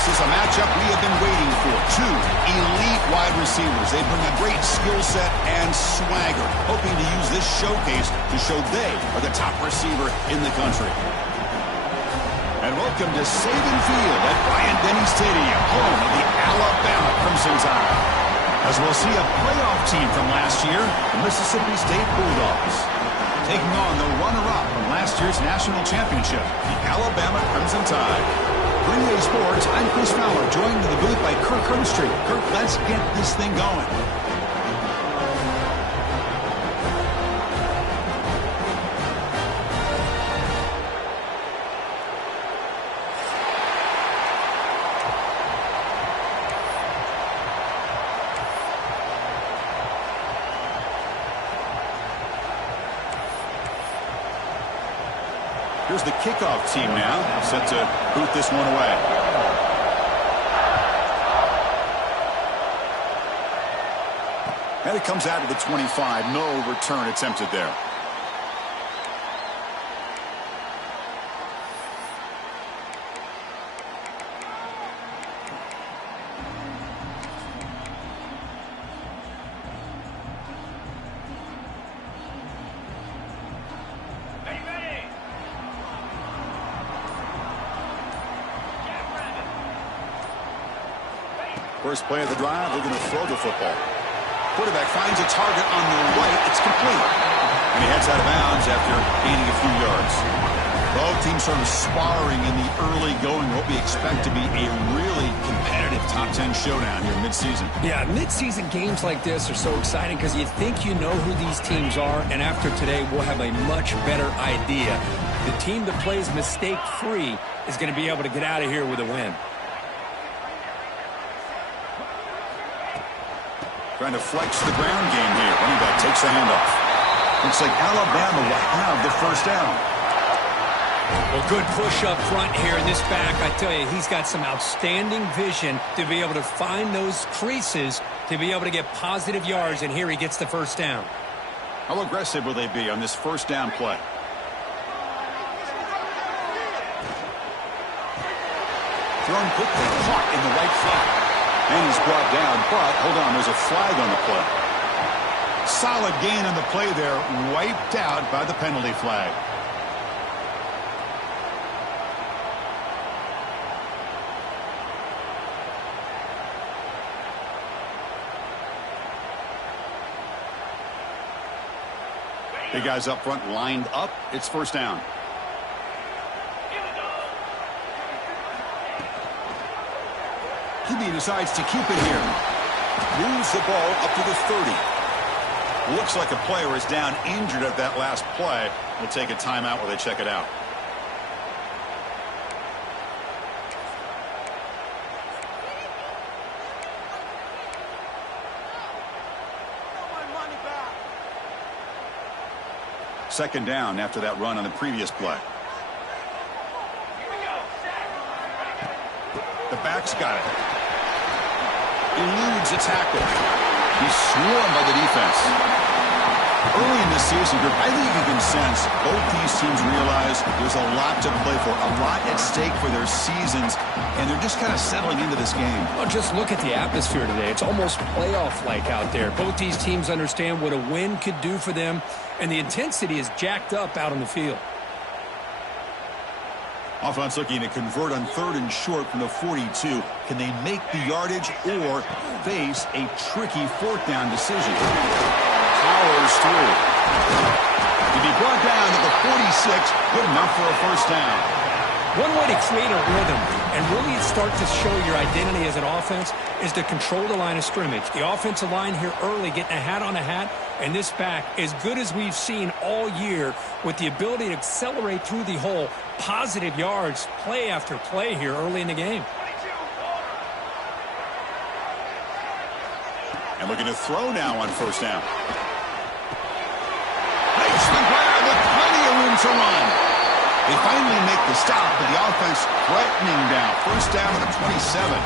This is a matchup we have been waiting for. Two elite wide receivers. They bring a great skill set and swagger, hoping to use this showcase to show they are the top receiver in the country. And welcome to Saban Field at Bryant-Denny Stadium, home of the Alabama Crimson Tide. As we'll see a playoff team from last year, the Mississippi State Bulldogs, taking on the runner-up from last year's national championship, the Alabama Crimson Tide. For EA Sports, I'm Chris Fowler, joined in the booth by Kirk Herbstreit. Kirk, let's get this thing going. Here's the kickoff team now, set to boot this one away. And it comes out of the 25. No return attempted there. First play of the drive, they're going to throw the football. Quarterback finds a target on the right. It's complete. And he heads out of bounds after gaining a few yards. Both teams sort of sparring in the early going. What we expect to be a really competitive top 10 showdown here midseason. Yeah, midseason games like this are so exciting because you think you know who these teams are, and after today, we'll have a much better idea. The team that plays mistake-free is going to be able to get out of here with a win. Trying to flex the ground game here. Running back takes the handoff. Looks like Alabama will have the first down. Well, good push up front here in this back. I tell you, he's got some outstanding vision to be able to find those creases to be able to get positive yards, and here he gets the first down. How aggressive will they be on this first down play? Thrown quickly, caught in the right flat. And he's brought down, but hold on, there's a flag on the play. Solid gain on the play there, wiped out by the penalty flag. Big guys up front lined up. It's first down. QB decides to keep it here. Moves the ball up to the 30. Looks like a player is down injured at that last play. We'll take a timeout while they check it out. Second down after that run on the previous play. The back's got it. Eludes a tackle. He's swarmed by the defense. Early in this season, I think you can sense both these teams realize there's a lot to play for, a lot at stake for their seasons, and they're just kind of settling into this game. Well, just look at the atmosphere today. It's almost playoff-like out there. Both these teams understand what a win could do for them, and the intensity is jacked up out on the field. Offense looking to convert on third and short from the 42. Can they make the yardage or face a tricky fourth down decision? Powers through. To be brought down at the 46, good enough for a first down. One way to create a rhythm and really start to show your identity as an offense is to control the line of scrimmage. The offensive line here early getting a hat on a hat, and this back as good as we've seen all year with the ability to accelerate through the hole. Positive yards, play after play here early in the game. And looking to throw now on first down. Makes the grab with plenty of room to run. They finally make the stop, but the offense threatening down. First down to the 27.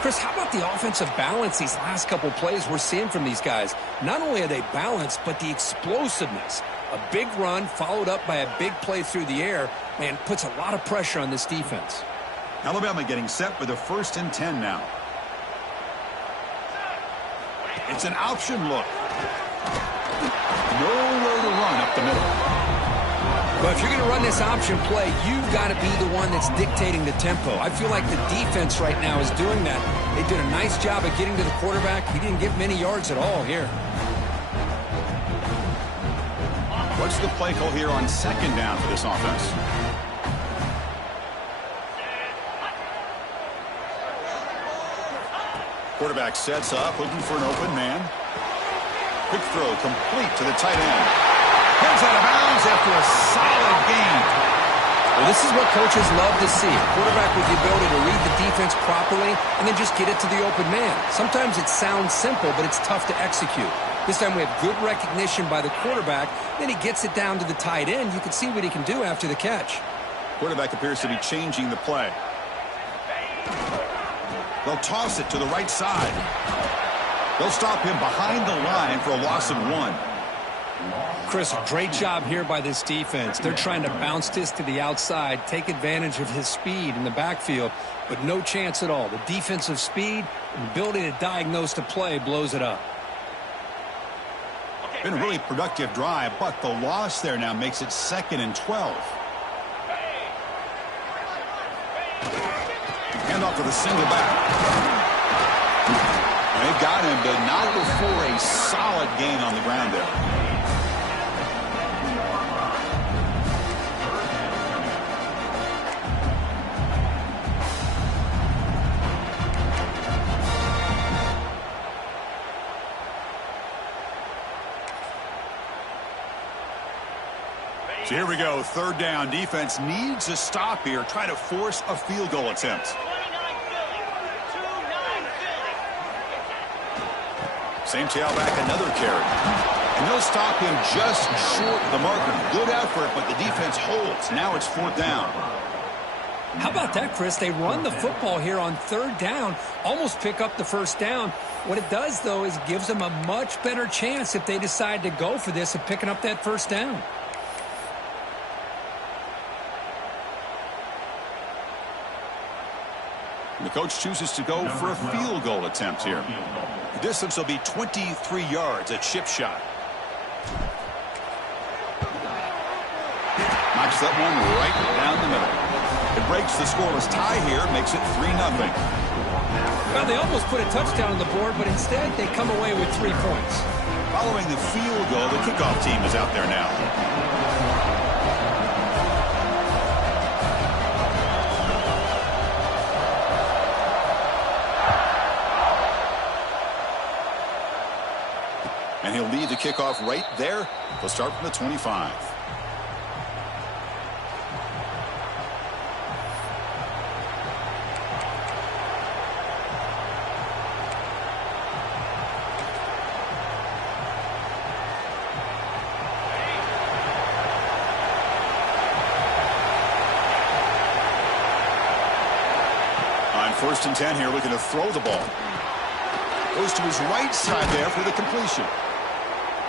Chris, how about the offensive balance these last couple plays we're seeing from these guys? Not only are they balanced, but the explosiveness. A big run followed up by a big play through the air, man, puts a lot of pressure on this defense. Alabama getting set with a 1st and 10 now. It's an option look. Nowhere to run up the middle. But if you're going to run this option play, you've got to be the one that's dictating the tempo. I feel like the defense right now is doing that. They did a nice job of getting to the quarterback. He didn't get many yards at all here. What's the play call here on 2nd down for this offense? Quarterback sets up, looking for an open man. Quick throw complete to the tight end. Comes out of bounds after a solid gain. Well, this is what coaches love to see. A quarterback with the ability to read the defense properly and then just get it to the open man. Sometimes it sounds simple, but it's tough to execute. This time we have good recognition by the quarterback. Then he gets it down to the tight end. You can see what he can do after the catch. Quarterback appears to be changing the play. They'll toss it to the right side. They'll stop him behind the line for a loss of 1. Chris, great job here by this defense. They're trying to bounce this to the outside, take advantage of his speed in the backfield, but no chance at all. The defensive speed and ability to diagnose the play blows it up. Been a really productive drive, but the loss there now makes it 2nd and 12. Hand off to the single back. They've got him, but not before a solid gain on the ground there. So here we go, 3rd down. Defense needs a stop here. Try to force a field goal attempt. Same tailback, another carry. And they'll stop him just short of the marker. Good effort, but the defense holds. Now it's 4th down. How about that, Chris? They run the football here on 3rd down, almost pick up the 1st down. What it does, though, is gives them a much better chance if they decide to go for this of picking up that 1st down. The coach chooses to go for a field goal attempt here. The distance will be 23 yards, a chip shot. Knocks that one right down the middle. It breaks the scoreless tie here, makes it 3-0. Well, they almost put a touchdown on the board, but instead they come away with 3 points. Following the field goal, the kickoff team is out there now. And he'll lead the kickoff right there. They'll start from the 25. On 1st and 10 here, looking to throw the ball. Goes to his right side there for the completion.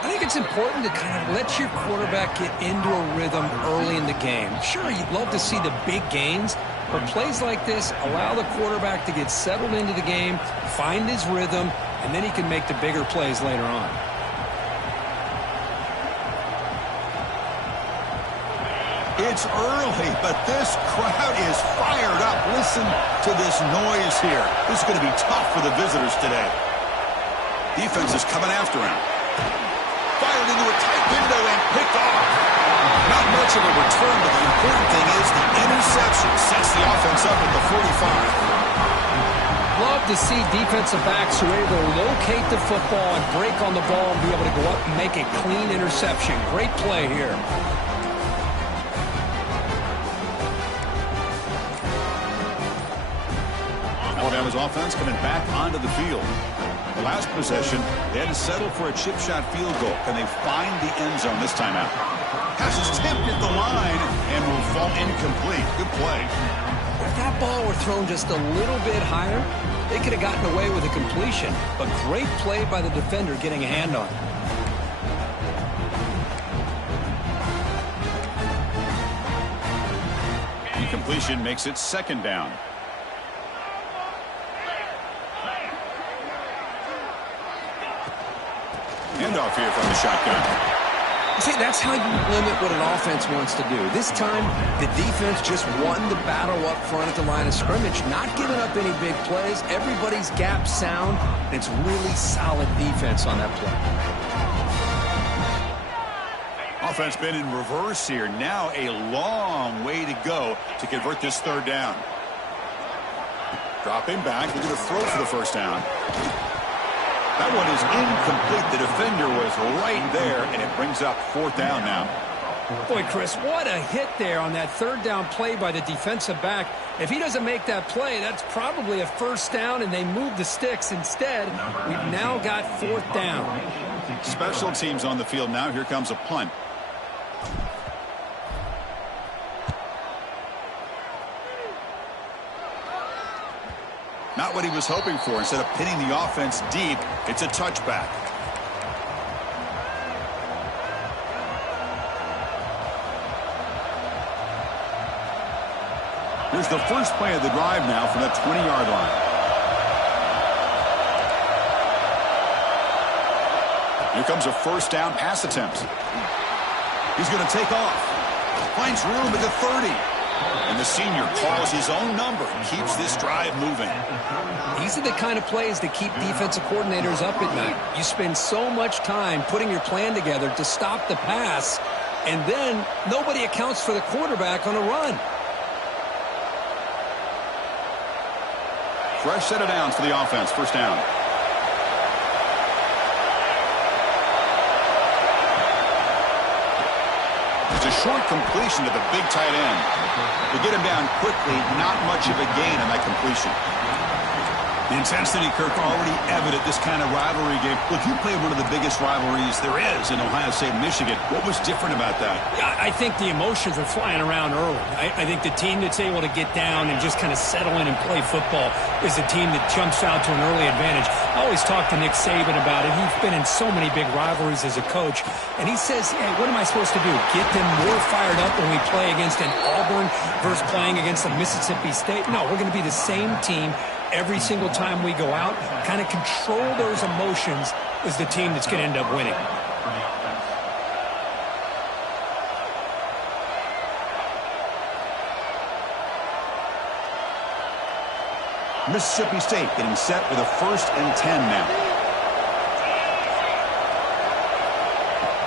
I think it's important to kind of let your quarterback get into a rhythm early in the game. Sure, you'd love to see the big gains, but plays like this allow the quarterback to get settled into the game, find his rhythm, and then he can make the bigger plays later on. It's early, but this crowd is fired up. Listen to this noise here. This is going to be tough for the visitors today. Defense is coming after him. Fired into a tight window and picked off. Not much of a return, but the important thing is the interception sets the offense up at the 45. Love to see defensive backs who are able to locate the football and break on the ball and be able to go up and make a clean interception. Great play here. Alabama's offense coming back onto the field. The last possession, they had to settle for a chip shot field goal. Can they find the end zone this time out? Pass is tipped at the line and will fall incomplete. Good play. If that ball were thrown just a little bit higher, they could have gotten away with a completion. But great play by the defender getting a hand on it. The completion makes it 2nd down. Handoff here from the shotgun. See, that's how you limit what an offense wants to do. This time, the defense just won the battle up front at the line of scrimmage, not giving up any big plays. Everybody's gap sound, and it's really solid defense on that play. Offense been in reverse here. Now a long way to go to convert this third down. Dropping back, looking to throw for the first down. That one is incomplete. The defender was right there, and it brings up fourth down now. Boy, Chris, what a hit there on that third down play by the defensive back. If he doesn't make that play, that's probably a first down, and they move the sticks instead. We've now got fourth down. Special teams on the field now. Here comes a punt. Not what he was hoping for. Instead of pinning the offense deep, it's a touchback. Here's the first play of the drive now from the 20-yard line. Here comes a first down pass attempt. He's going to take off. Finds room at the 30. And the senior calls his own number and keeps this drive moving. These are the kind of plays that keep defensive coordinators up at night. You spend so much time putting your plan together to stop the pass, and then nobody accounts for the quarterback on a run. Fresh set of downs for the offense. First down. It's a short completion to the big tight end. To get him down quickly, not much of a gain on that completion. The intensity, Kirk, already evident this kind of rivalry game. Look, you played one of the biggest rivalries there is in Ohio State, Michigan. What was different about that? Yeah, I think the emotions are flying around early. I think the team that's able to get down and just kind of settle in and play football is the team that jumps out to an early advantage. I always talk to Nick Saban about it. He's been in so many big rivalries as a coach, and he says, hey, what am I supposed to do? Get them more fired up when we play against an Auburn versus playing against a Mississippi State? No, we're going to be the same team every single time we go out. Kind of control those emotions is the team that's going to end up winning. Mississippi State getting set with a 1st and 10 now.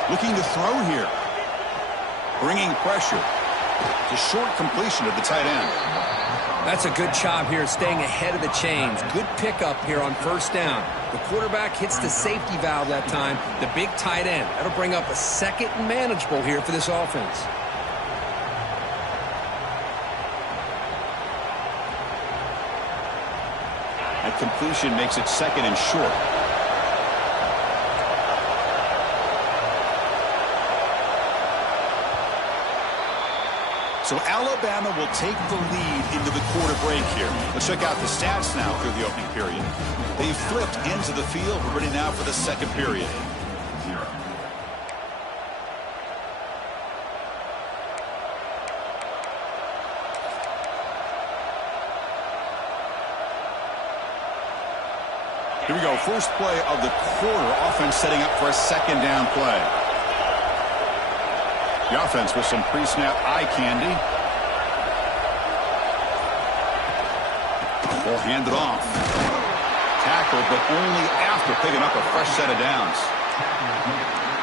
Looking to throw here. Bringing pressure. It's a short completion of the tight end. That's a good job here, staying ahead of the chains. Good pickup here on first down. The quarterback hits the safety valve that time, the big tight end. That'll bring up a second and manageable here for this offense. That completion makes it 2nd and short. So Alabama will take the lead into the quarter break here. Let's check out the stats now through the opening period. They flipped into the field. We're ready now for the second period. Here we go. First play of the quarter. Offense setting up for a second down play. The offense with some pre-snap eye candy. Will hand it off. Tackled, but only after picking up a fresh set of downs.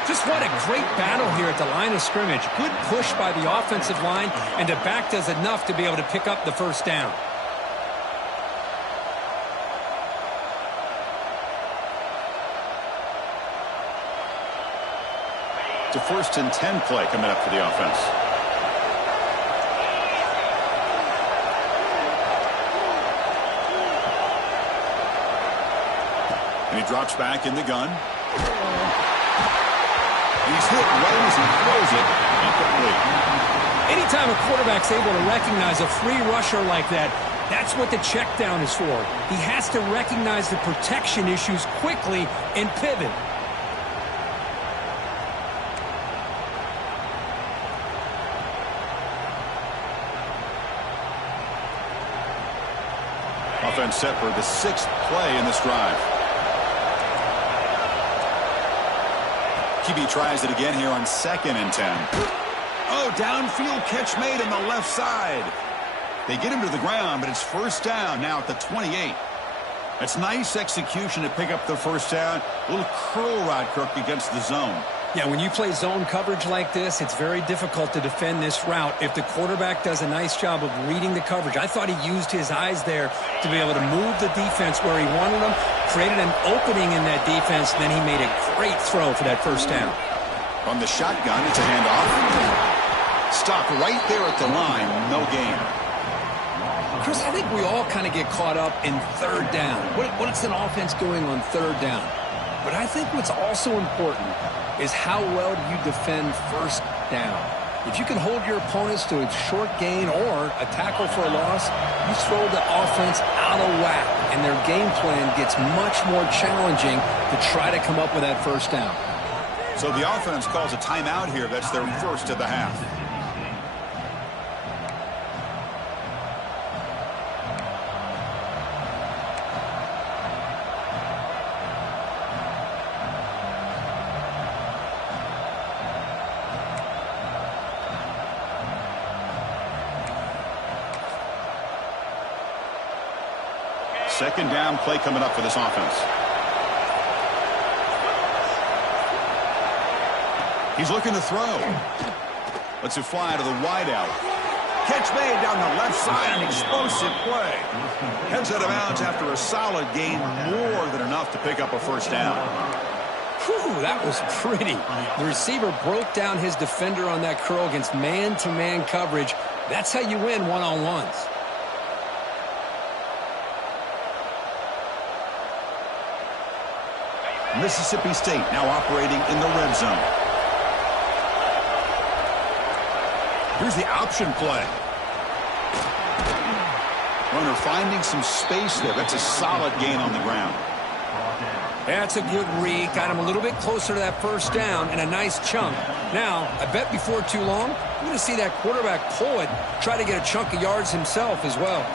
Just what a great battle here at the line of scrimmage. Good push by the offensive line, and the back does enough to be able to pick up the first down. It's a 1st and 10 play coming up for the offense. And he drops back in the gun. He's hit right as he throws it. Incomplete. Anytime a quarterback's able to recognize a free rusher like that, that's what the check down is for. He has to recognize the protection issues quickly and pivot. Offense set for the 6th play in this drive. QB tries it again here on 2nd and 10. Oh, downfield catch made on the left side. They get him to the ground, but it's first down now at the 28. It's nice execution to pick up the first down. A little curl rod, Kirk, against the zone. Yeah, when you play zone coverage like this, it's very difficult to defend this route if the quarterback does a nice job of reading the coverage. I thought he used his eyes there to be able to move the defense where he wanted them, created an opening in that defense, and then he made a great throw for that first down. From the shotgun, it's a handoff. Stopped right there at the line, no gain. Chris, I think we all kind of get caught up in third down. What's an offense doing on third down? But I think what's also important is how well do you defend first down. If you can hold your opponents to a short gain or a tackle for a loss, you throw the offense out of whack, and their game plan gets much more challenging to try to come up with that first down. So the offense calls a timeout here. That's their first of the half. Second down play coming up for this offense. He's looking to throw. Lets it fly to the wideout. Catch made down the left side, an explosive play. Heads out of bounds after a solid gain, more than enough to pick up a first down. Whew, that was pretty. The receiver broke down his defender on that curl against man-to-man coverage. That's how you win one-on-ones. Mississippi State now operating in the red zone. Here's the option play. Runner finding some space there. That's a solid gain on the ground. That's a good read. Got him a little bit closer to that first down and a nice chunk. Now, I bet before too long, we're going to see that quarterback pull it, try to get a chunk of yards himself as well.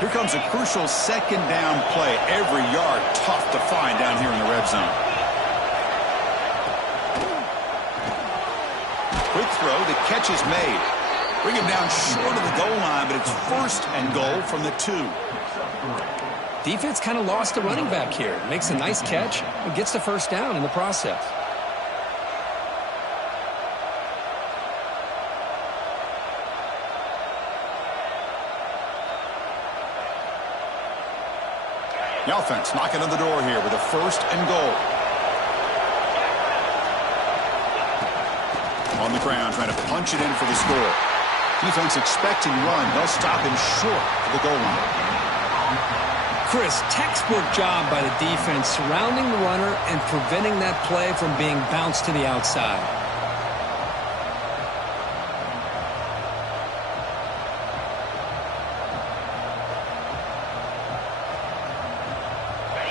Here comes a crucial second down play. Every yard tough to find down here in the red zone. Quick throw. The catch is made. Bring him down short of the goal line, but it's first and goal from the 2. Defense kind of lost the running back here. Makes a nice catch and gets the first down in the process. The offense knocking on the door here with a first and goal. On the ground, trying to punch it in for the score. Defense expecting run. They'll stop him short of the goal line. Chris, textbook job by the defense surrounding the runner and preventing that play from being bounced to the outside.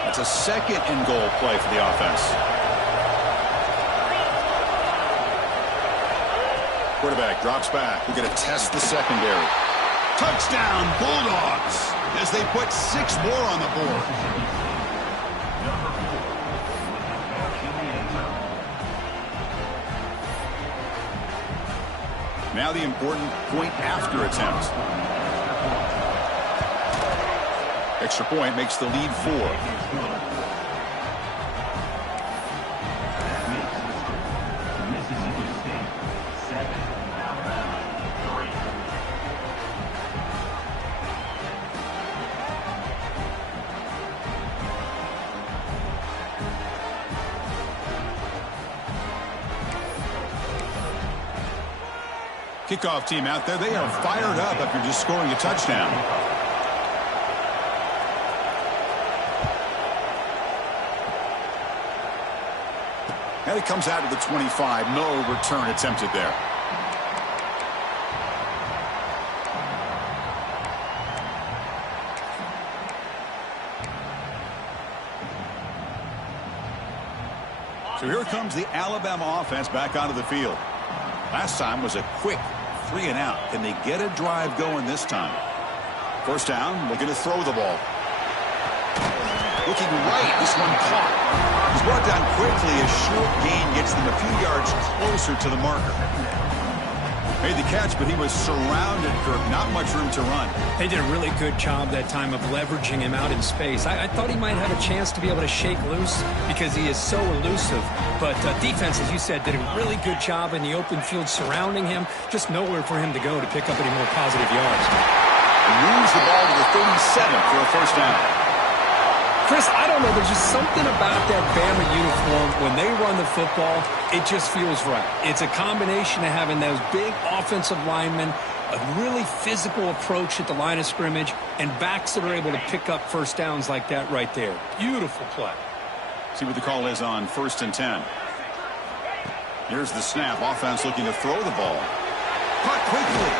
It's a second and goal play for the offense. Quarterback drops back. We're going to test the secondary. Touchdown, Bulldogs, as they put 6 more on the board. Now the important point after attempt. Extra point makes the lead 4. Kickoff team out there. They are fired up after just scoring a touchdown. And it comes out to the 25. No return attempted there. So here comes the Alabama offense back onto the field. Last time was a quick 3 and out. Can they get a drive going this time? First down, looking to throw the ball. Looking right, this one caught. He's brought down quickly. A short gain gets them a few yards closer to the marker. Made the catch, but he was surrounded, Kirk. Not much room to run. They did a really good job that time of leveraging him out in space. I thought he might have a chance to be able to shake loose because he is so elusive. But defense, as you said, did a really good job in the open field surrounding him. Just nowhere for him to go to pick up any more positive yards. Moves the ball to the 37 for a first down. Chris, I don't know. There's just something about that Bama uniform. When they run the football, it just feels right. It's a combination of having those big offensive linemen, a really physical approach at the line of scrimmage, and backs that are able to pick up first downs like that right there. Beautiful play. See what the call is on 1st and 10. Here's the snap. Offense looking to throw the ball. Caught quickly.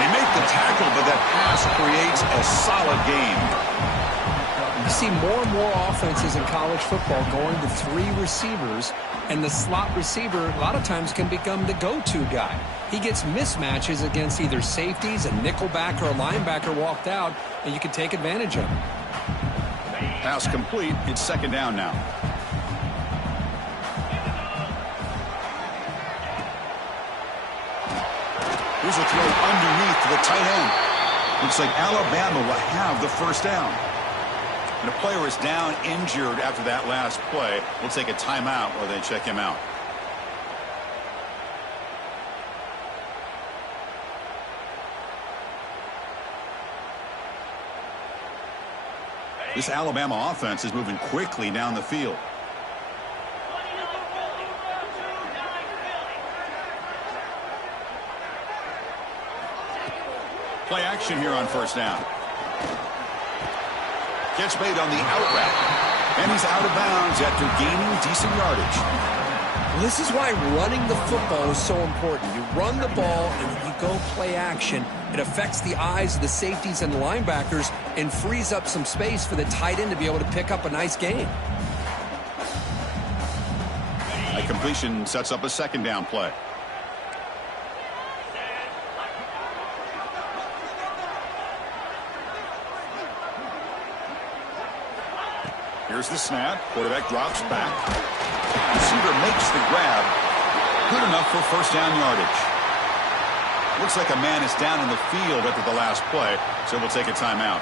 They make the tackle, but that pass creates a solid gain. You see more and more offenses in college football going to 3 receivers, and the slot receiver a lot of times can become the go-to guy. He gets mismatches against either safeties, a nickelbacker, or a linebacker walked out, and you can take advantage of it. Pass complete. It's second down now. Here's a throw underneath to the tight end. Looks like Alabama will have the first down. And a player is down injured after that last play. We'll take a timeout while they check him out. This Alabama offense is moving quickly down the field. Play action here on first down. Catch made on the out route. And he's out of bounds after gaining decent yardage. Well, this is why running the football is so important. You run the ball and then you go play action. It affects the eyes of the safeties and the linebackers and frees up some space for the tight end to be able to pick up a nice gain. A completion sets up a second down play. Here's the snap. Quarterback drops back. Receiver makes the grab. Good enough for first down yardage. Looks like a man is down in the field after the last play, so we'll take a timeout.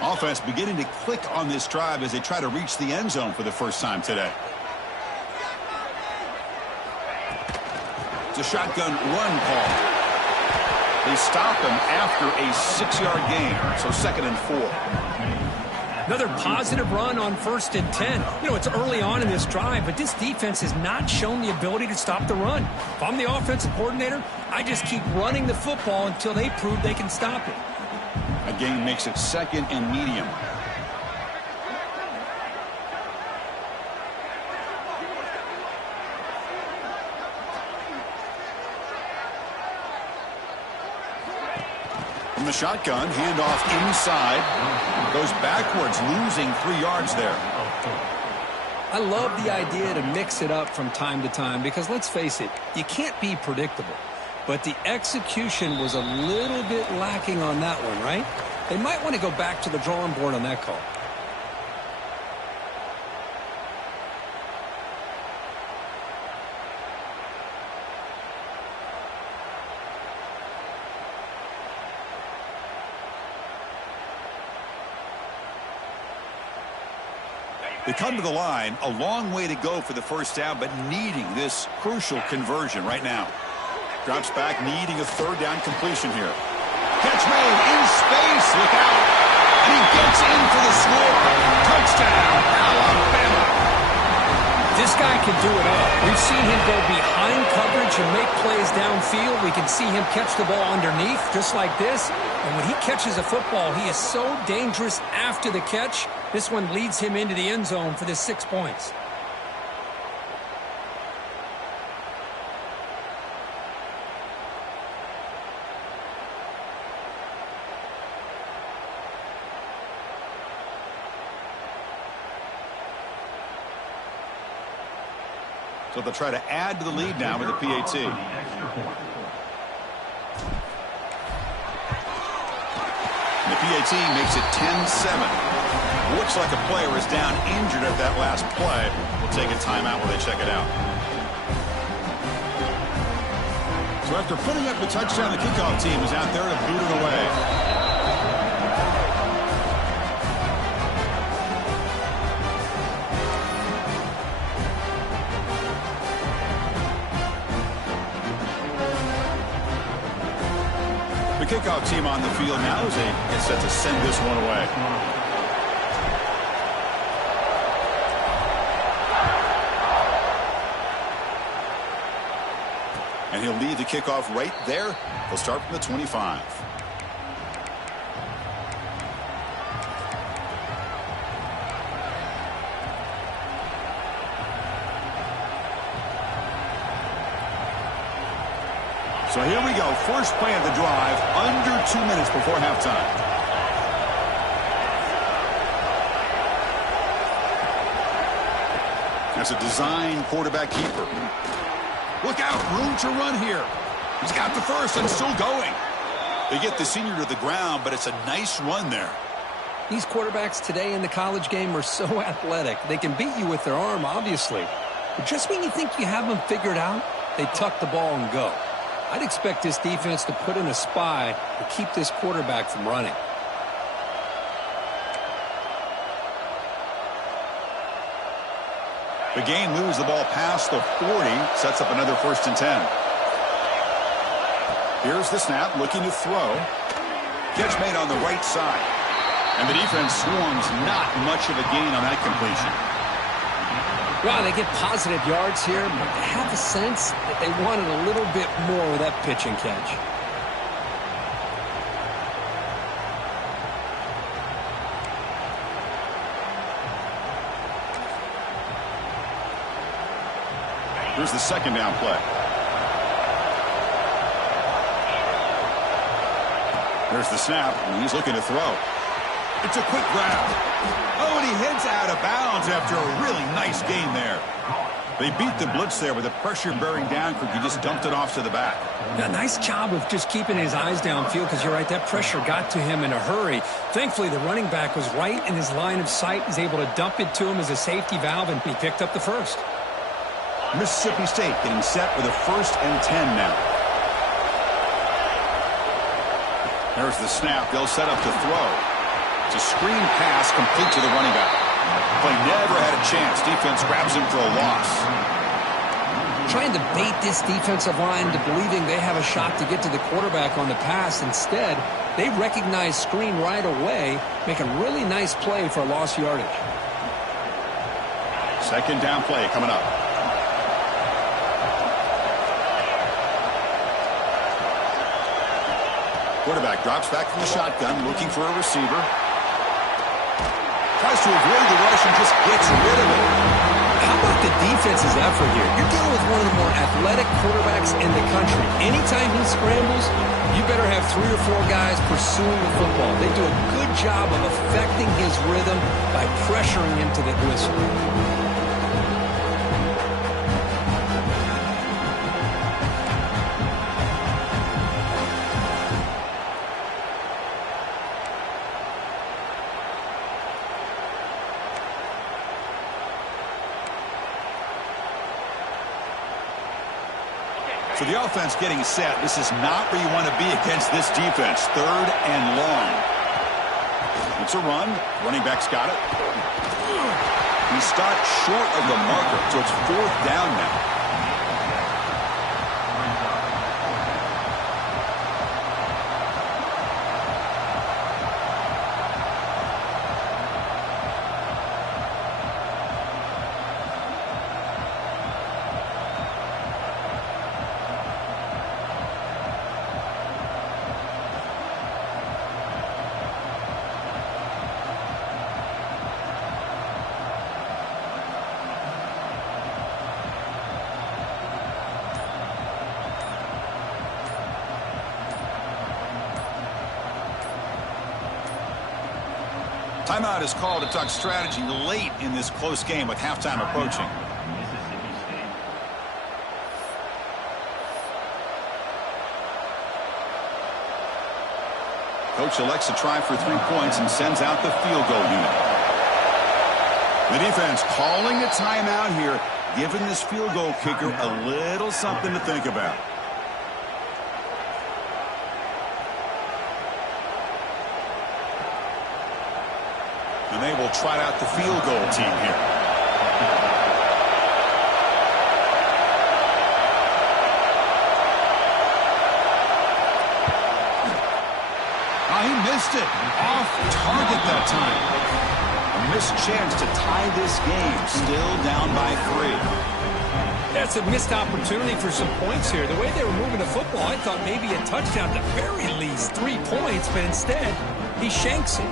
Offense beginning to click on this drive as they try to reach the end zone for the first time today. It's a shotgun run call. They stop him after a 6-yard gain, so 2nd and 4. Another positive run on 1st and 10. You know, it's early on in this drive, but this defense has not shown the ability to stop the run. If I'm the offensive coordinator, I just keep running the football until they prove they can stop it. A gain makes it 2nd and medium. From the shotgun, handoff inside. Goes backwards, losing 3 yards there. I love the idea to mix it up from time to time because, let's face it, you can't be predictable. But the execution was a little bit lacking on that one, right? They might want to go back to the drawing board on that call. They come to the line, a long way to go for the first down, but needing this crucial conversion right now. Drops back, needing a 3rd down completion here. Catch made in space, look out. And he gets in for the score. Touchdown, Alabama. This guy can do it all. We've seen him go behind coverage and make plays downfield. We can see him catch the ball underneath, just like this. And when he catches a football, he is so dangerous after the catch. This one leads him into the end zone for the 6 points. So they'll try to add to the lead now with a PAT. And the PAT makes it 10-7. Looks like a player is down injured at that last play. We'll take a timeout while they check it out. So after putting up the touchdown, the kickoff team is out there to boot it away. The kickoff team on the field now as they get set to send this one away. And he'll lead the kickoff right there. He'll start from the 25. So here we go. First play of the drive, under 2 minutes before halftime. That's a design quarterback keeper. Look out, room to run here. He's got the first and still going. They get the senior to the ground, but it's a nice run there. These quarterbacks today in the college game are so athletic. They can beat you with their arm, obviously. But just when you think you have them figured out, they tuck the ball and go. I'd expect this defense to put in a spy to keep this quarterback from running. The game moves the ball past the 40, sets up another 1st and 10. Here's the snap, looking to throw. Catch made on the right side. And the defense swarms, not much of a gain on that completion. Well, they get positive yards here, but I have a sense that they wanted a little bit more with that pitch and catch. Here's the 2nd down play. There's the snap, and he's looking to throw. It's a quick grab. Oh, and he heads out of bounds after a really nice gain there. They beat the blitz there with the pressure bearing down. He just dumped it off to the back. Yeah, nice job of just keeping his eyes downfield because you're right, that pressure got to him in a hurry. Thankfully, the running back was right in his line of sight. He's able to dump it to him as a safety valve, and he picked up the first. Mississippi State getting set with a 1st and 10 now. There's the snap. They'll set up to throw. It's a screen pass complete to the running back. Play never had a chance. Defense grabs him for a loss. Trying to bait this defensive line to believing they have a shot to get to the quarterback on the pass. Instead, they recognize screen right away, make a really nice play for lost yardage. 2nd down play coming up. Quarterback drops back from the shotgun, looking for a receiver. Tries to avoid the rush and just gets rid of it. How about the defense's effort here? You're dealing with one of the more athletic quarterbacks in the country. Anytime he scrambles, you better have 3 or 4 guys pursuing the football. They do a good job of affecting his rhythm by pressuring him to the whistle. So the offense getting set. This is not where you want to be against this defense. 3rd and long. It's a run. Running back's got it. He stopped short of the marker, so it's 4th down now. Timeout is called to talk strategy late in this close game with halftime approaching. Coach elects to try for 3 points and sends out the field goal unit. The defense calling a timeout here, giving this field goal kicker a little something to think about. And they will trot out the field goal team here. He missed it. Off target that time. A missed chance to tie this game. Still down by 3. That's a missed opportunity for some points here. The way they were moving the football, I thought maybe a touchdown, at the very least 3 points, but instead, he shanks it.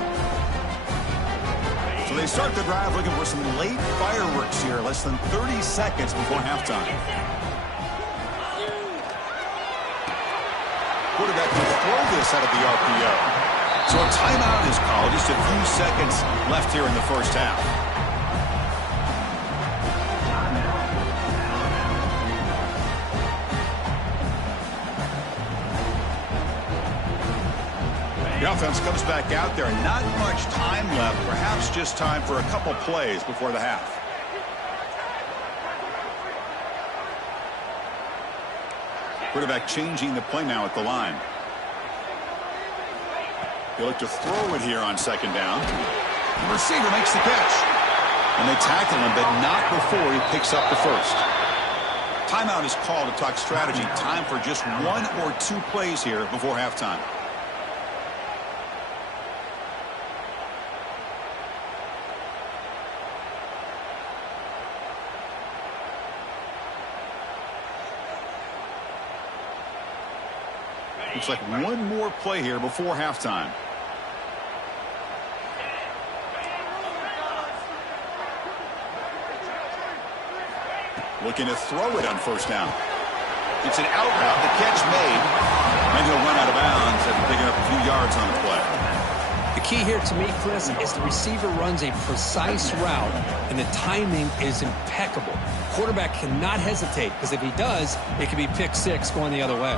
So they start the drive looking for some late fireworks here, less than 30 seconds before halftime. Quarterback can throw this out of the RPO. So a timeout is called. Just a few seconds left here in the first half. The offense comes back out there. Not much time left. Perhaps just time for a couple plays before the half. Quarterback changing the play now at the line. They look to throw it here on second down. The receiver makes the catch. And they tackle him, but not before he picks up the first. Timeout is called to talk strategy. Time for just 1 or 2 plays here before halftime. Looks like 1 more play here before halftime. Looking to throw it on first down. It's an out route. The catch made. And he'll run out of bounds after picking up a few yards on the play. The key here to me, Chris, is the receiver runs a precise route, and the timing is impeccable. Quarterback cannot hesitate, because if he does, it could be pick 6 going the other way.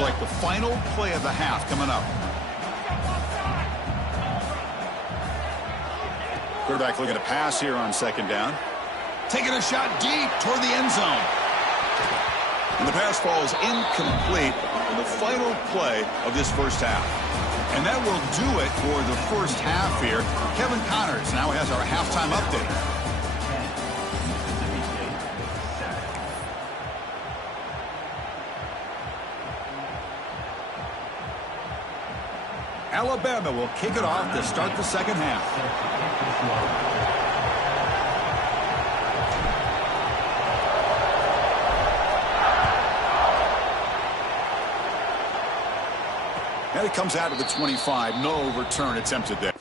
Like the final play of the half coming up. Quarterback looking to pass here on second down. Taking a shot deep toward the end zone. And the pass falls incomplete in the final play of this first half. And that will do it for the first half here. Kevin Connors now has our halftime update. Alabama will kick it off to start the second half. And it comes out of the 25. No return attempted there.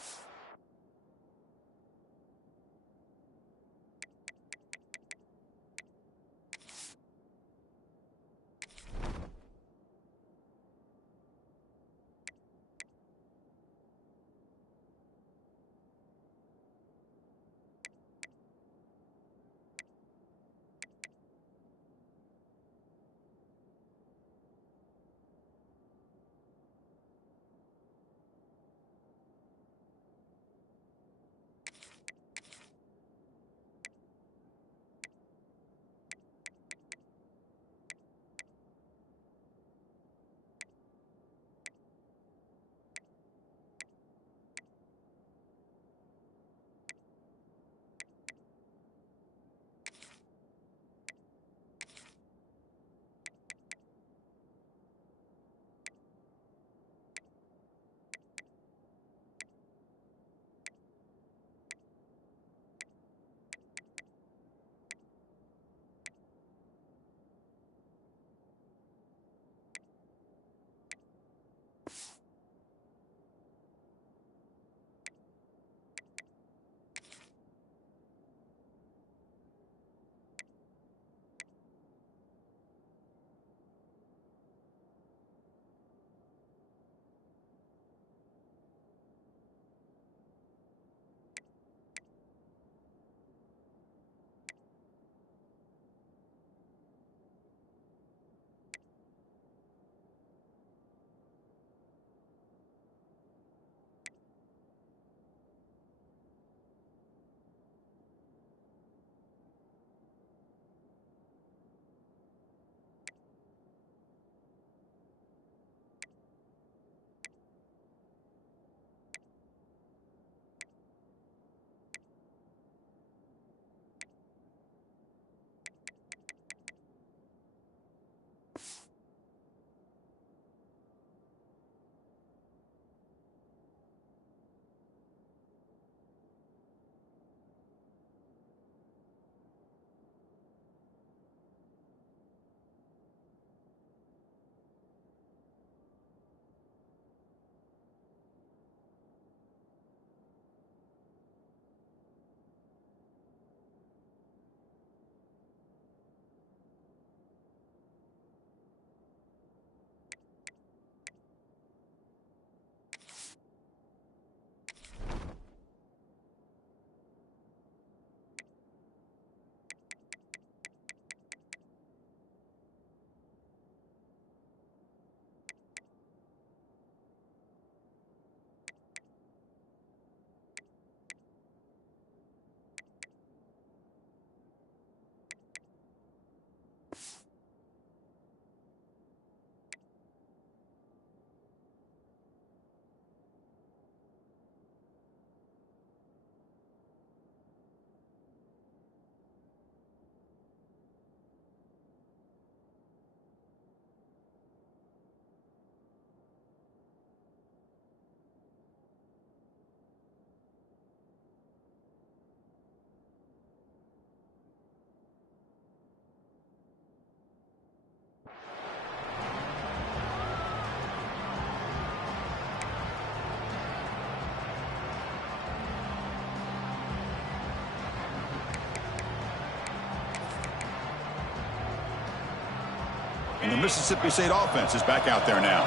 And the Mississippi State offense is back out there now.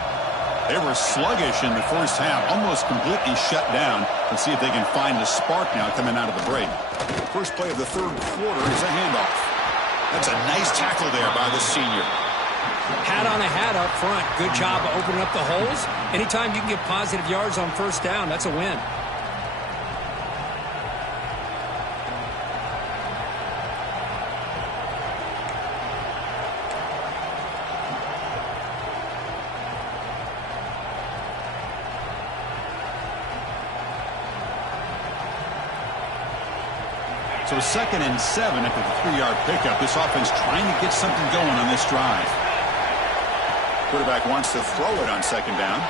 They were sluggish in the first half, almost completely shut down. Let's see if they can find a spark now coming out of the break. First play of the third quarter is a handoff. That's a nice tackle there by the senior. Hat on a hat up front. Good job of opening up the holes. Anytime you can get positive yards on first down, that's a win. So 2nd and 7 after the 3-yard pickup. This offense trying to get something going on this drive. Quarterback wants to throw it on 2nd down.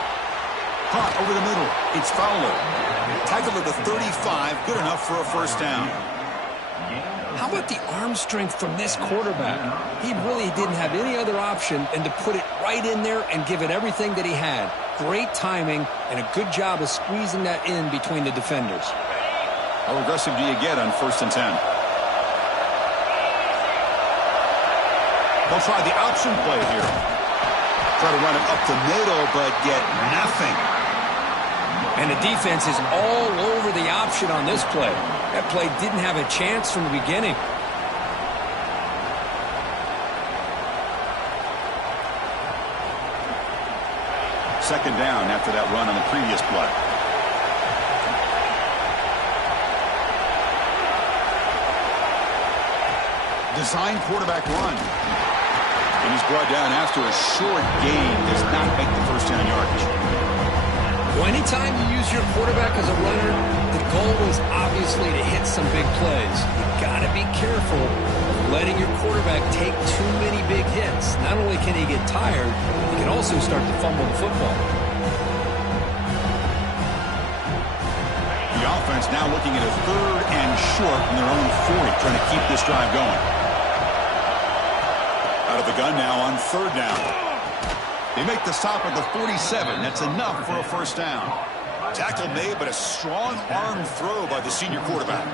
Caught over the middle. It's Fowler. Tackled at the 35. Good enough for a first down. How about the arm strength from this quarterback? He really didn't have any other option than to put it right in there and give it everything that he had. Great timing and a good job of squeezing that in between the defenders. How aggressive do you get on 1st and 10? They'll try the option play here. Try to run it up the middle, but get nothing. And the defense is all over the option on this play. That play didn't have a chance from the beginning. Second down after that run on the previous play. Design quarterback run. And he's brought down after a short gain. Does not make the first down yardage. Well, anytime you use your quarterback as a runner, the goal is obviously to hit some big plays. You got to be careful of letting your quarterback take too many big hits. Not only can he get tired, he can also start to fumble the football. The offense now looking at a 3rd and short from their own 40, trying to keep this drive going. Out of the gun now on 3rd down. They make the stop at the 47. That's enough for a first down. Tackle made, but a strong arm throw by the senior quarterback.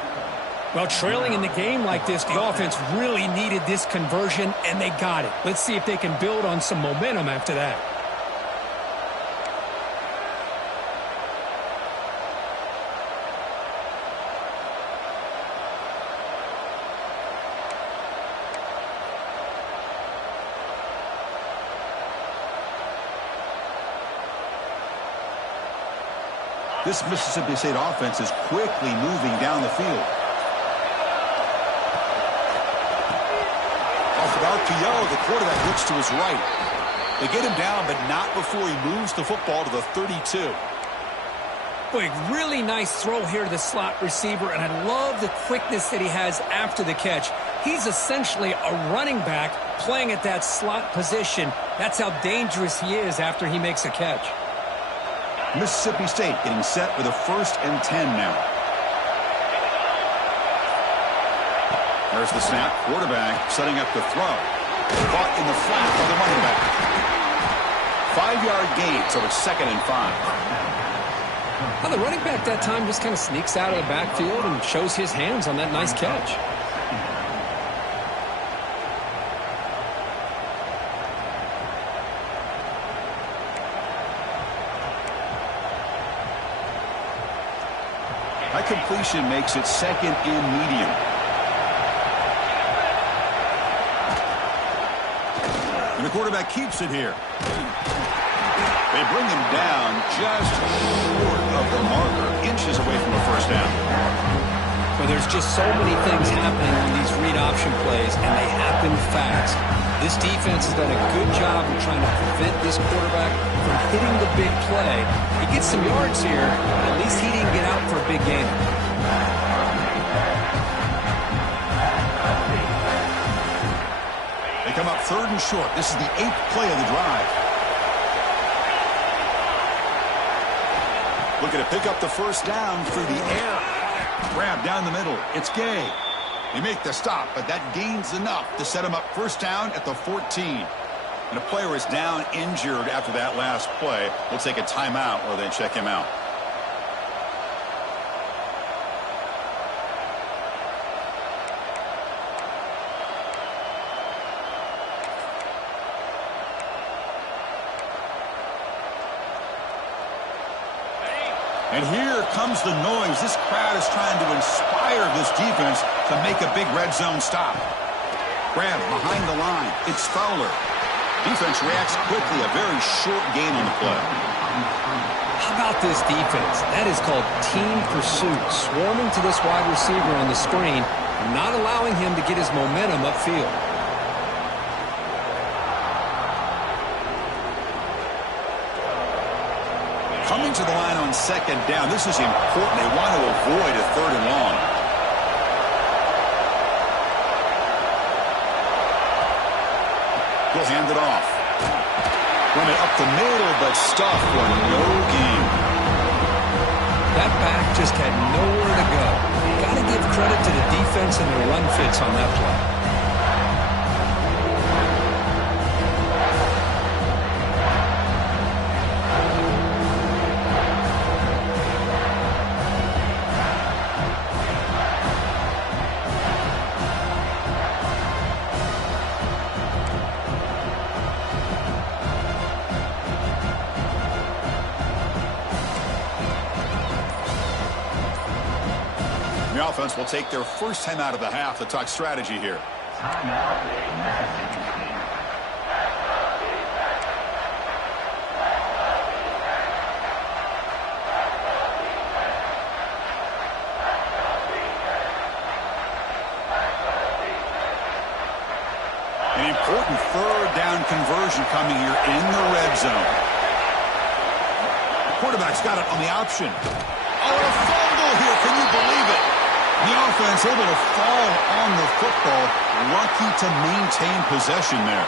Well, trailing in the game like this, the offense really needed this conversion, and they got it. Let's see if they can build on some momentum after that. This Mississippi State offense is quickly moving down the field. Off of RPO, the quarterback looks to his right. They get him down, but not before he moves the football to the 32. Boy, really nice throw here to the slot receiver, and I love the quickness that he has after the catch. He's essentially a running back playing at that slot position. That's how dangerous he is after he makes a catch. Mississippi State getting set for the 1st and 10 now. There's the snap. Quarterback setting up the throw. Caught in the flat by the running back. 5-yard gain, so it's 2nd and 5. Well, the running back that time just kind of sneaks out of the backfield and shows his hands on that nice catch. That completion makes it 2nd and medium. And the quarterback keeps it here. They bring him down just short of the marker, inches away from a first down. Well, there's just so many things happening on these read option plays, and they happen fast. This defense has done a good job of trying to prevent this quarterback from hitting the big play. He gets some yards here, but at least he didn't get out for a big gain. They come up 3rd and short. This is the 8th play of the drive. Looking to pick up the first down through the air. Grab down the middle. It's Gay. They make the stop, but that gains enough to set him up first down at the 14. And a player is down injured after that last play. We'll take a timeout while they check him out. And here comes the noise. This crowd is trying to inspire this defense to make a big red zone stop. Grab behind the line. It's Fowler. Defense reacts quickly. A very short gain on the play. How about this defense? That is called team pursuit. Swarming to this wide receiver on the screen, not allowing him to get his momentum upfield. Coming to the line on second down. This is important. They want to avoid a third and long. He'll hand it off. Run it up the middle, but stuffed for no gain. That back just had nowhere to go. Got to give credit to the defense and their run fits on that play. The offense will take their first time out of the half to talk strategy here. An important third down conversion coming here in the red zone. The quarterback's got it on the option. Oh, a fumble here. Can you believe it? The offense able to fall on the football. Lucky to maintain possession there.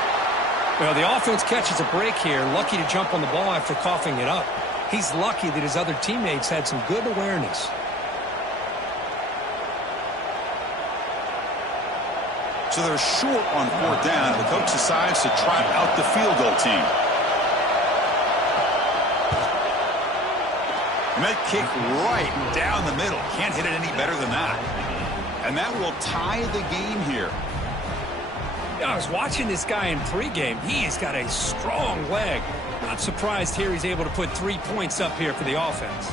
Well, the offense catches a break here. Lucky to jump on the ball after coughing it up. He's lucky that his other teammates had some good awareness. So they're short on fourth down, and the coach decides to trot out the field goal team. And that kick right down the middle. Can't hit it any better than that. And that will tie the game here. I was watching this guy in pregame. He has got a strong leg. Not surprised here he's able to put 3 points up here for the offense.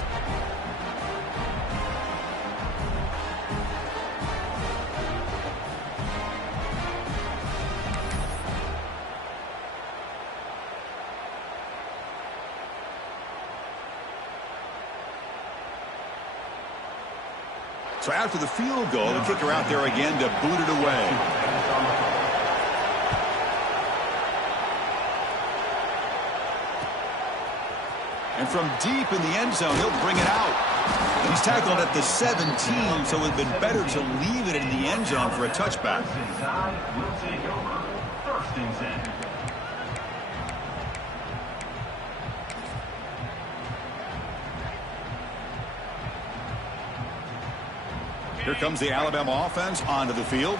So after the field goal, the kicker out there again to boot it away. And from deep in the end zone, he'll bring it out. He's tackled at the 17, so it would have been better to leave it in the end zone for a touchback. Here comes the Alabama offense onto the field.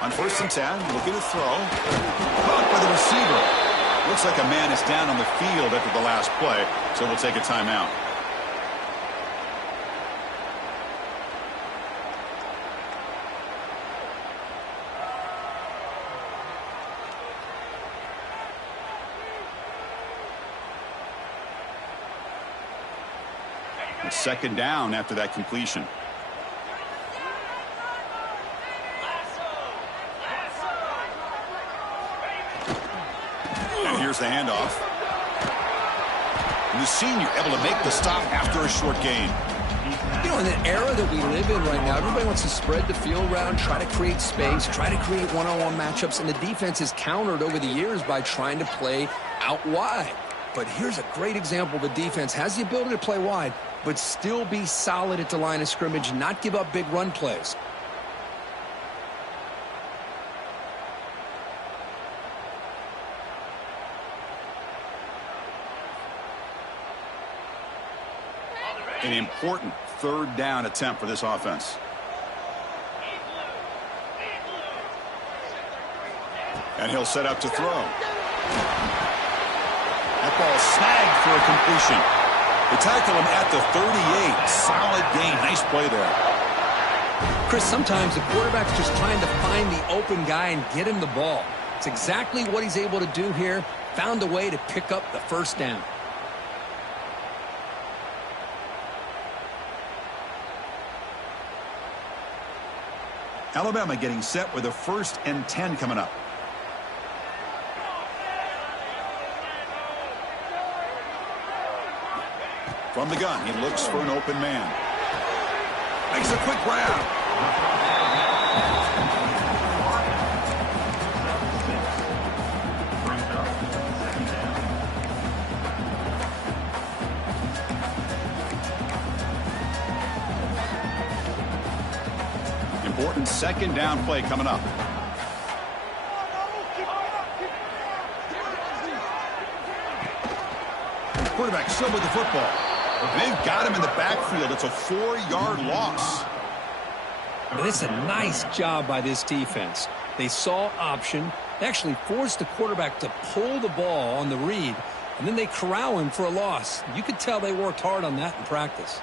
On 1st and 10, looking to throw. Caught by the receiver. Looks like a man is down on the field after the last play, so we'll take a timeout. It's 2nd down after that completion. And here's the handoff. And the senior able to make the stop after a short gain. You know, in the era that we live in right now, everybody wants to spread the field around, try to create space, try to create one-on-one matchups, and the defense has countered over the years by trying to play out wide. But here's a great example. The defense has the ability to play wide, but still be solid at the line of scrimmage, not give up big run plays. An important 3rd down attempt for this offense. And he'll set up to throw. That ball snagged for a completion. They tackle him at the 38. Solid gain. Nice play there. Chris, sometimes the quarterback's just trying to find the open guy and get him the ball. It's exactly what he's able to do here. Found a way to pick up the first down. Alabama getting set with a 1st and 10 coming up. From the gun, he looks for an open man. Makes a quick grab. Important 2nd down play coming up. Quarterback still with the football. And they've got him in the backfield. It's a 4-yard loss. And it's a nice job by this defense. They saw option. They actually forced the quarterback to pull the ball on the read, and then they corral him for a loss. You could tell they worked hard on that in practice.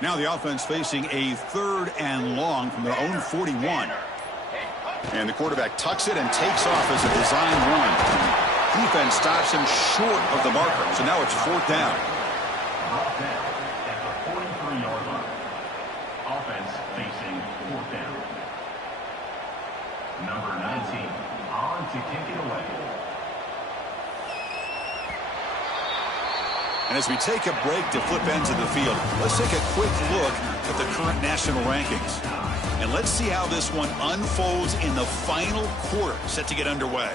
Now the offense facing a 3rd and long from their own 41. And the quarterback tucks it and takes off as a design run. Defense stops him short of the marker. So now it's 4th down. At the 43-yard line. Offense facing 4th down. Number 19 on to kick it away. And as we take a break to flip ends of the field, let's take a quick look at the current national rankings. And let's see how this one unfolds in the final quarter set to get underway.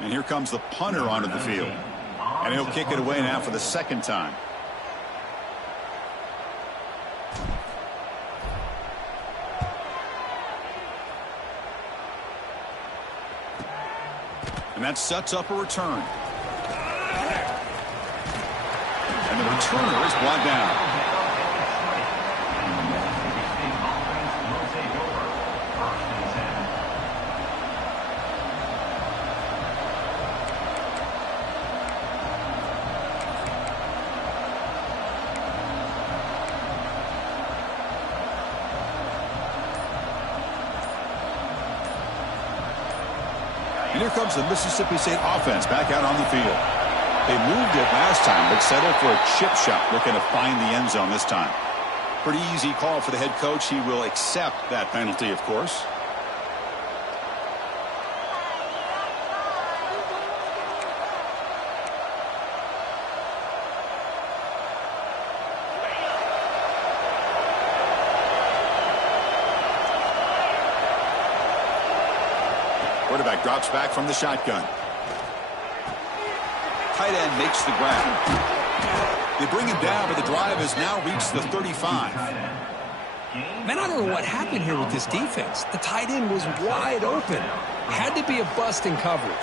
And here comes the punter onto the field. And he'll kick it away now for the 2nd time. And that sets up a return. And the returner is brought down. And here comes the Mississippi State offense back out on the field. They moved it last time, but settled for a chip shot, looking to find the end zone this time. Pretty easy call for the head coach. He will accept that penalty, of course. Quarterback drops back from the shotgun. Tight end makes the grab. They bring him down, but the drive has now reached the 35. Man, I don't know what happened here with this defense. The tight end was wide open. Had to be a bust in coverage.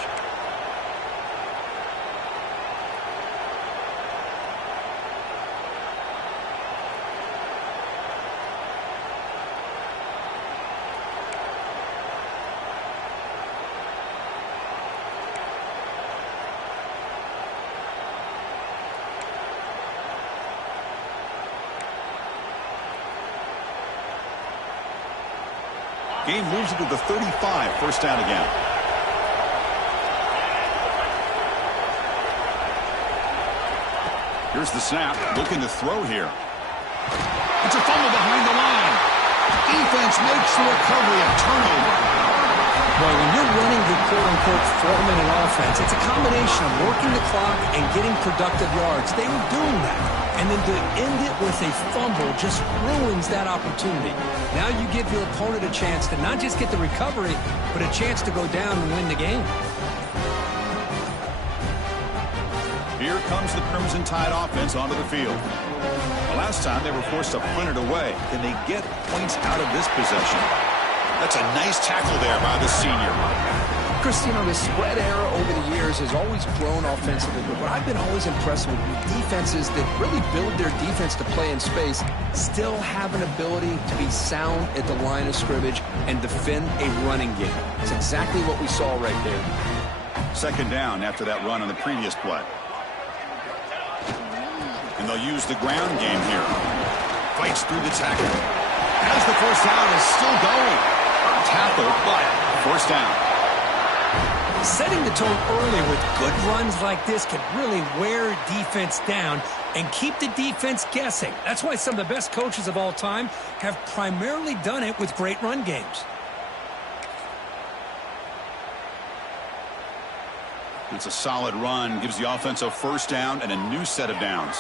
Game moves it to the 35, 1st down again. Here's the snap, looking to throw here. It's a fumble behind the line. Defense makes the recovery, a turnover. Well, when you're running the quote-unquote 4-minute offense, it's a combination of working the clock and getting productive yards. They were doing that. And then to end it with a fumble just ruins that opportunity. Now you give your opponent a chance to not just get the recovery, but a chance to go down and win the game. Here comes the Crimson Tide offense onto the field. The last time they were forced to punt it away. Can they get points out of this possession? That's a nice tackle there by the senior. Chris, you know, the spread era over the years has always grown offensively, but what I've been always impressed with defenses that really build their defense to play in space still have an ability to be sound at the line of scrimmage and defend a running game. It's exactly what we saw right there. Second down after that run on the previous play. And they'll use the ground game here. Fights through the tackle. As the first down is still going. Tackle, but first down. Setting the tone early with good runs like this can really wear defense down and keep the defense guessing. That's why some of the best coaches of all time have primarily done it with great run games. It's a solid run. Gives the offense a first down and a new set of downs.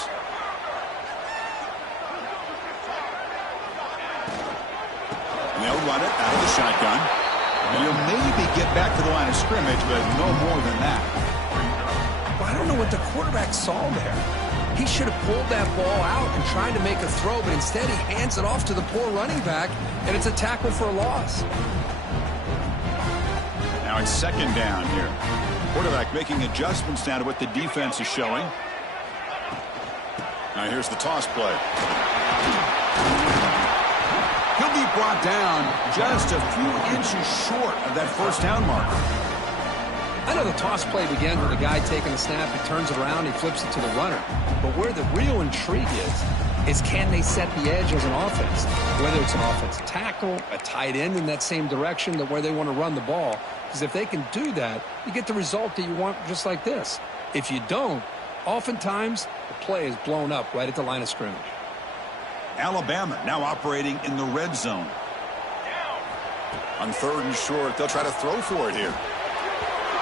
And they'll run it out of the shotgun. And you'll maybe get back to the line of scrimmage, but no more than that. Well, I don't know what the quarterback saw there. He should have pulled that ball out and tried to make a throw, but instead he hands it off to the poor running back, and it's a tackle for a loss. Now it's second down here. Quarterback making adjustments now to what the defense is showing. Now here's the toss play. He'll be brought down just a few inches short of that first down marker. I know the toss play begins with a guy taking the snap, he turns it around, he flips it to the runner. But where the real intrigue is can they set the edge as an offense? Whether it's an offensive tackle, a tight end in that same direction, that where they want to run the ball. Because if they can do that, you get the result that you want just like this. If you don't, oftentimes the play is blown up right at the line of scrimmage. Alabama now operating in the red zone. On third and short, they'll try to throw for it here.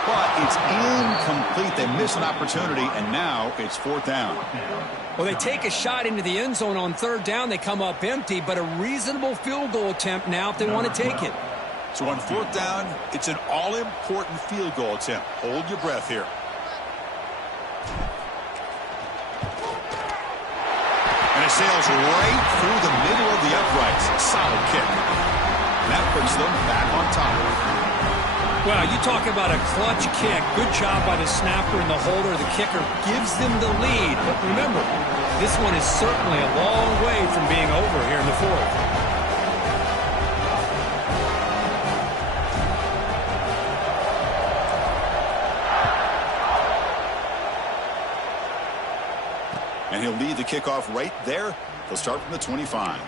But it's incomplete. They miss an opportunity, and now it's fourth down. Well, they take a shot into the end zone on third down. They come up empty, but a reasonable field goal attempt now if they want to take it. So on fourth down, it's an all-important field goal attempt. Hold your breath here. And it sails right through the middle of the uprights. Solid kick. And that puts them back on top. Well, you talk about a clutch kick. Good job by the snapper and the holder. The kicker gives them the lead. But remember, this one is certainly a long way from being over here in the fourth. And he'll lead the kickoff right there. They'll start from the 25.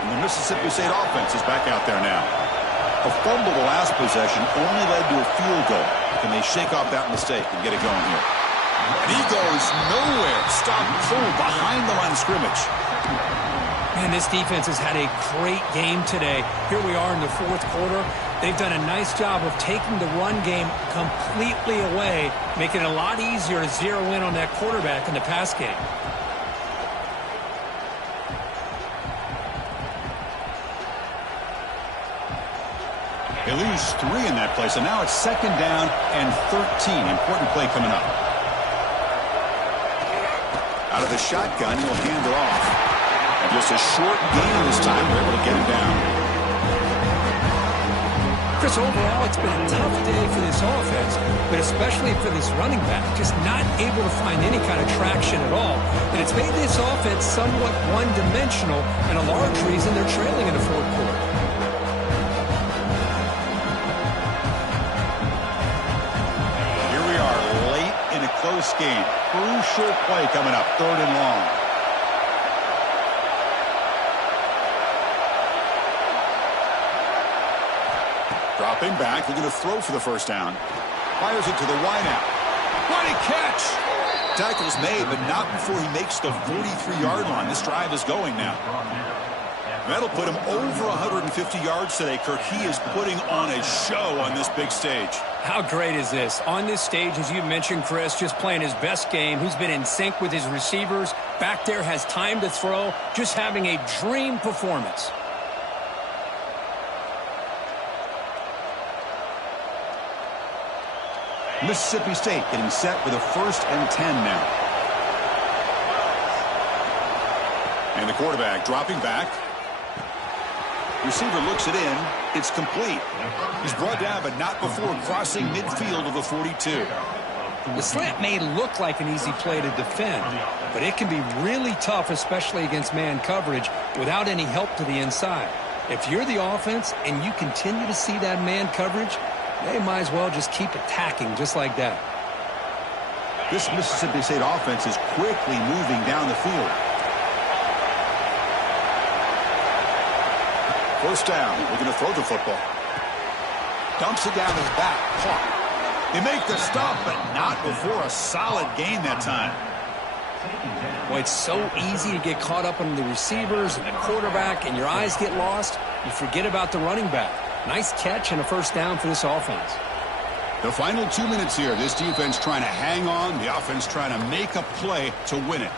And the Mississippi State offense is back out there now. A fumble the last possession only led to a field goal. Can they shake off that mistake and get it going here? And he goes nowhere. Stop pulled behind the line of scrimmage. Man, this defense has had a great game today. Here we are in the fourth quarter. They've done a nice job of taking the run game completely away, making it a lot easier to zero in on that quarterback in the pass game. They lose 3 in that play, so now it's second down and 13. Important play coming up. Out of the shotgun, he'll hand it off. And just a short gain this time. They're able to get him down. Chris, overall, it's been a tough day for this offense, but especially for this running back, just not able to find any kind of traction at all. And it's made this offense somewhat one-dimensional, and a large reason they're trailing in the fourth quarter. Here we are, late in a close game. Crucial play coming up, third and long. Dropping back, looking to throw for the first down. Fires it to the wideout. What a catch! Tackle's made, but not before he makes the 43-yard line. This drive is going now. That'll put him over 150 yards today, Kirk. He is putting on a show on this big stage. How great is this? On this stage, as you mentioned, Chris, just playing his best game. He's been in sync with his receivers. Back there, has time to throw. Just having a dream performance. Mississippi State getting set for the 1st and 10 now. And the quarterback dropping back. Receiver looks it in. It's complete. He's brought down, but not before crossing midfield of the 42. The slant may look like an easy play to defend, but it can be really tough, especially against man coverage, without any help to the inside. If you're the offense and you continue to see that man coverage, they might as well just keep attacking just like that. This Mississippi State offense is quickly moving down the field. First down, we're going to throw the football. Dumps it down his back. Caught. They make the stop, but not before a solid gain that time. Boy, it's so easy to get caught up on the receivers and the quarterback, and your eyes get lost. You forget about the running back. Nice catch and a first down for this offense. The final 2 minutes here. This defense trying to hang on. The offense trying to make a play to win it.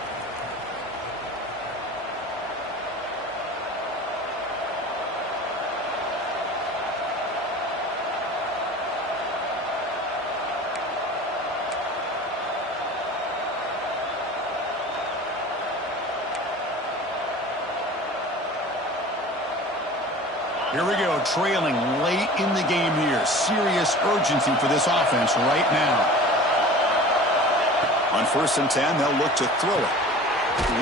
Here we go, trailing late in the game here. Serious urgency for this offense right now. On 1st and 10, they'll look to throw it.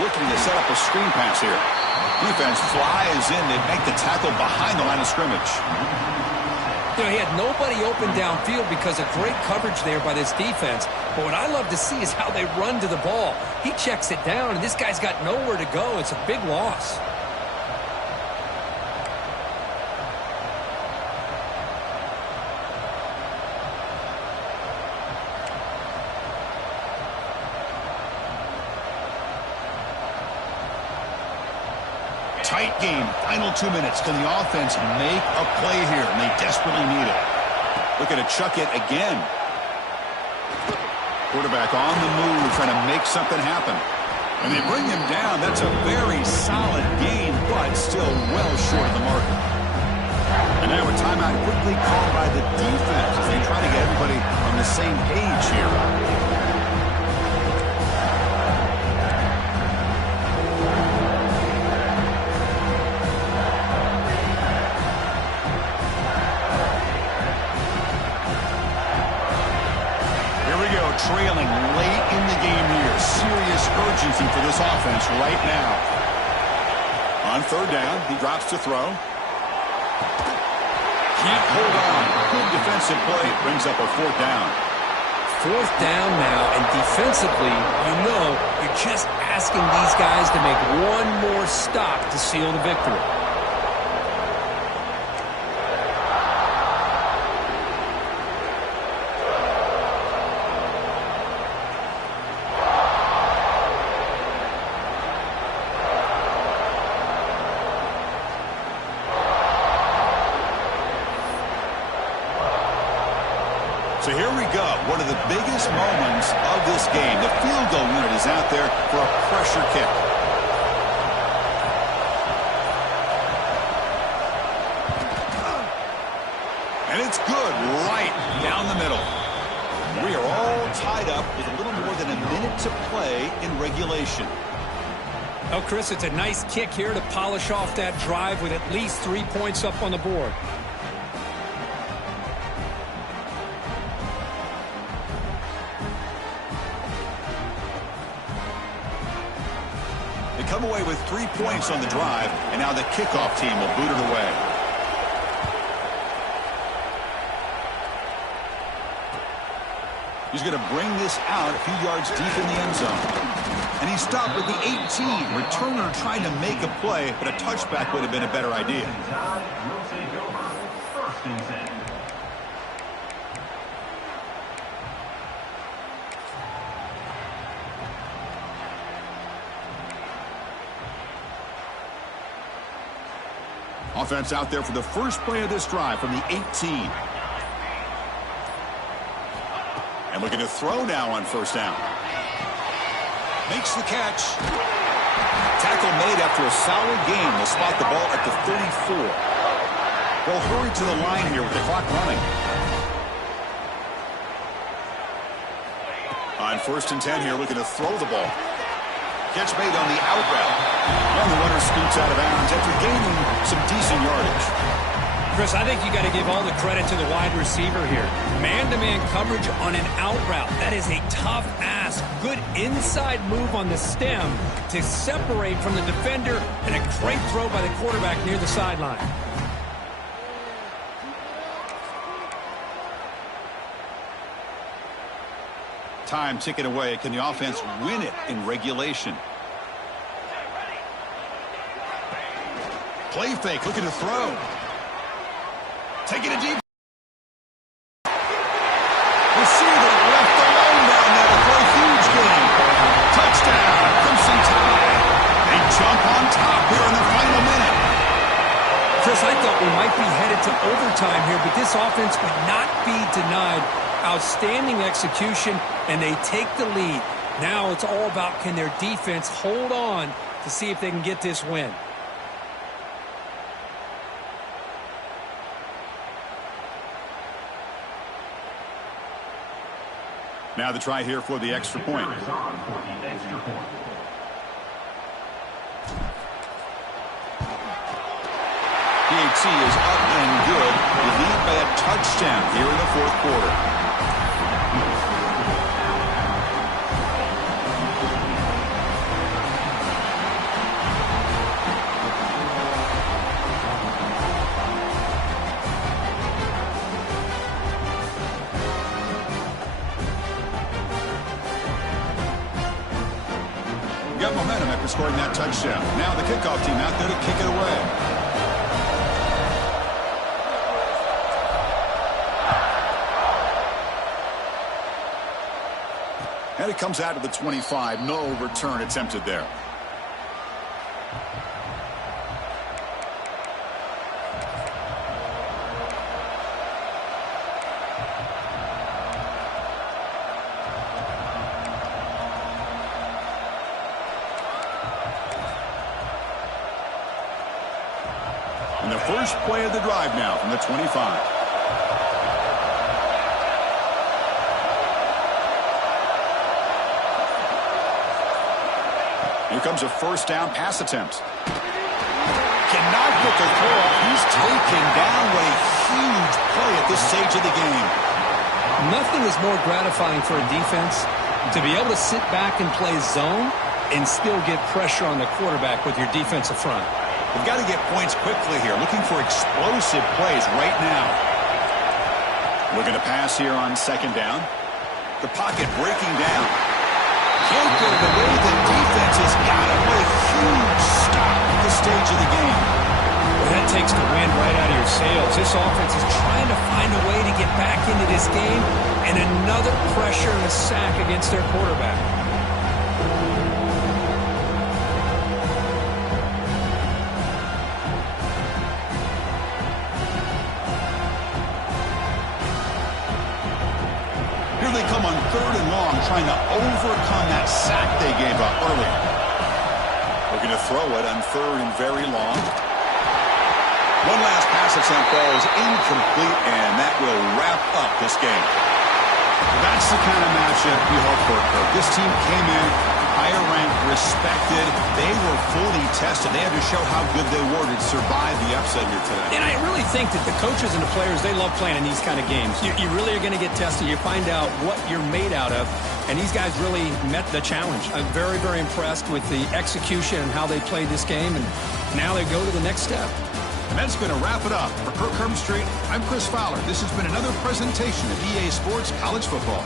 Looking to set up a screen pass here. Defense flies in. They make the tackle behind the line of scrimmage. You know, he had nobody open downfield because of great coverage there by this defense. But what I love to see is how they run to the ball. He checks it down, and this guy's got nowhere to go. It's a big loss. Tight game. Final 2 minutes. Can the offense make a play here? And they desperately need it. Looking to chuck it again. Quarterback on the move, trying to make something happen. And they bring him down. That's a very solid gain, but still well short of the marker. And now a timeout quickly called by the defense as they try to get everybody on the same page here. Trailing late in the game here. Serious urgency for this offense right now. On 3rd down, he drops to throw. Can't hold on. Good defensive play. Brings up a 4th down. 4th down now, and defensively, you know, you're just asking these guys to make one more stop to seal the victory. So here we go, one of the biggest moments of this game. The field goal unit is out there for a pressure kick. And it's good right down the middle. We are all tied up with a little more than a minute to play in regulation. Oh, Chris, it's a nice kick here to polish off that drive with at least 3 points up on the board. They come away with 3 points on the drive, and now the kickoff team will boot it away. He's going to bring this out a few yards deep in the end zone. And he stopped with the 18. Returner trying to make a play, but a touchback would have been a better idea. Will take over 1st and 10. Offense out there for the first play of this drive from the 18. And looking to throw now on 1st down. Makes the catch. Tackle made after a solid gain. They'll spot the ball at the 34. They'll hurry to the line here with the clock running. On 1st and 10 here, looking to throw the ball. Catch made on the out route. And the runner scoots out of bounds after gaining some decent yardage. Chris, I think you got to give all the credit to the wide receiver here. Man-to-man coverage on an out route. That is a tough ask. Good inside move on the stem to separate from the defender, and a great throw by the quarterback near the sideline. Time ticking away. Can the offense win it in regulation? Play fake, looking to throw. Taking a deep. Receiver left alone down there for a huge gain. Touchdown, Crimson Tide. They jump on top here in the final minute. Chris, I thought we might be headed to overtime here, but this offense would not be denied. Outstanding execution, and they take the lead. Now it's all about, can their defense hold on to see if they can get this win. Now the try here for the extra point. PAT is up and good. You lead by a touchdown here in the 4th quarter. Got momentum after scoring that touchdown. Now the kickoff team out there to kick it away. And it comes out to the 25. No return attempted there. And the first play of the drive now from the 25. Here comes a first down pass attempt. Cannot get the throw off. He's taken down. What a huge play at this stage of the game. Nothing is more gratifying for a defense to be able to sit back and play zone and still get pressure on the quarterback with your defensive front. We've got to get points quickly here. Looking for explosive plays right now. Looking to pass here on 2nd down. The pocket breaking down. Can't get it away. The defense has got it. What a huge stop at this stage of the game. Well, that takes the wind right out of your sails. This offense is trying to find a way to get back into this game, and another pressure and a sack against their quarterback. Here they come on 3rd and long, trying to overcome that sack they gave up earlier. Looking to throw it on 3rd and very long. One last pass attempt, ball is incomplete, and that will wrap up this game. That's the kind of matchup we hope for, Kirk. This team came in higher ranked, respected. They were fully tested. They had to show how good they were to survive the upset here today. And I really think that the coaches and the players, they love playing in these kind of games. You really are going to get tested. You find out what you're made out of. And these guys really met the challenge. I'm very, very impressed with the execution and how they played this game. And now they go to the next step. And that's going to wrap it up. For Kirk Herbstreit, I'm Chris Fowler. This has been another presentation of EA Sports College Football.